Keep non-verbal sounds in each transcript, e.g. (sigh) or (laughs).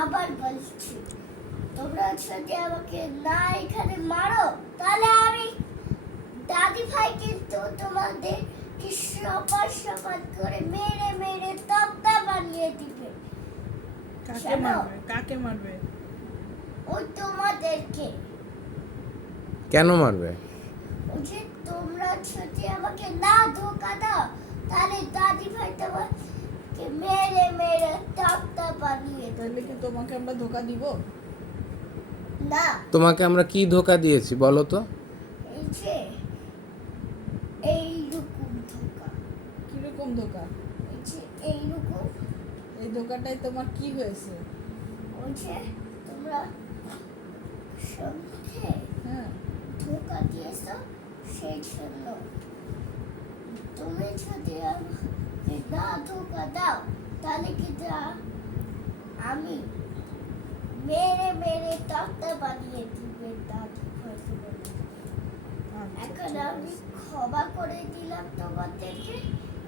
আবার বলছি তোমরা যদি আমাকে না এখানে মারো তাহলে আমি দাদি ভাই কিন্তু তোমাদের কি সবার সমান করে মেরে মেরে তক্তা বানিয়ে দিবে। কাকে মারবে? কাকে মারবে? ওই তোমাদেরকে। কেন মারবে? যে তোমরা যদি আমাকে না ধোকা দাও তাহলে দাদি ভাই তোমাকে মেরে মেরে তক্তা বানিয়ে তাহলে কি তোমাকে আমরা ধোকা দিব? না। তোমাকে আমরা কি ধোকা দিয়েছি বলো তো? এই যে এইরকম ধোকা। কীরকম ধোকা? এই যে এইরকম। এই ধোকাটাই তোমার কি হয়েছে? ওই যে তোমরা সঙ্গে হ্যাঁ। ধোকা দিয়েছ সেই জন্য। তুমি যদি আমাকে না ধোকা দাও তাহলে আ- আমি মেরে মেরে তক্তা বানিয়ে দিবে দাদু হয়তো এখন আমি ক্ষমা করে দিলাম তোমাদেরকে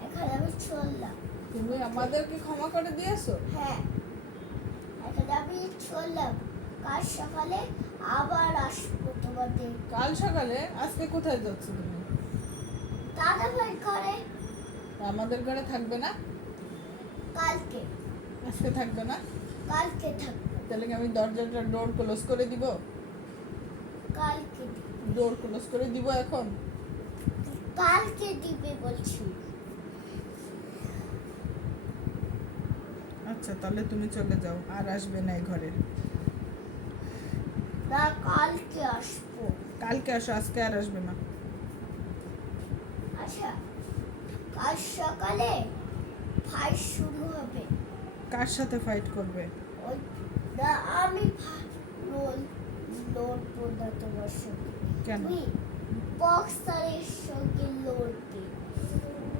এখন আমি চললাম। তুমি আমাদেরকে ক্ষমা করে দিয়েছ? হ্যাঁ এখন আমি চললাম। কাল সকালে আবার আসব তোমাদের। কাল সকালে? আজকে কোথায় যাচ্ছ তুমি? দাদা ভাই ঘরে। আমাদের ঘরে থাকবে না? কালকে। আজকে থাকবে না? কালকে থাকব। তাহলে আমি দরজাটা ডোর ক্লোজ করে দিব? কালকে ডোর ক্লোজ করে দিব এখন? কালকে দিবে বলছি। আচ্ছা তাহলে তুমি চলে যাও আর আসবে না এই ঘরে। না কালকে আসব। কালকে আসো আজকে আর আসবে না। আচ্ছা। কাল সকালে ভাই শুরু হবে। কার সাথে ফাইট করবে? ওই না আমি ভা- লড়বো না তোমার সঙ্গে। কেন? তুমি বক্সারের সঙ্গে লড়বে।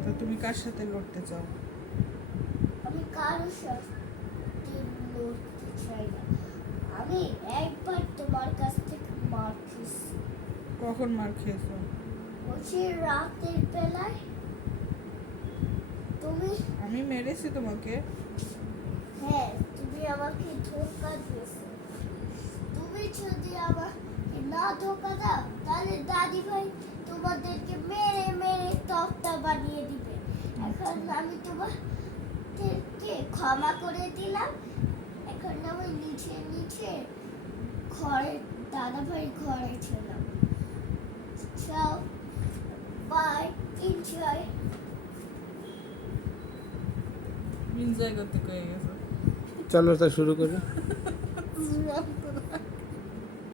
তো তুমি কার সাথে লড়তে চাও? আমি কারোর সাথে লড়তে চাই না। আমি একবার তোমার কাছ থেকে মার খেয়েছি। কখন মার খেয়েছো? বলছি রাতের বেলায় তুমি? আমি মেরেছি তোমাকে। হ্যাঁ তুমি আমাকে ধোকা দিয়েছ। তুমি যদি আমাকে না ধোকা দাও তাহলে দাদি ভাই তোমাদেরকে মেরে মেরে তক্তা বানিয়ে দিবে। এখন আমি তোমাদেরকে ক্ষমা করে দিলাম। এখন আমি নিচে নিচে ঘরে দাদা ভাই ঘরে ছিলাম চাও বাই এনজয় এনজয় করতে কয়ে গেছে চলো তা শুরু করি (laughs) শুরু করো।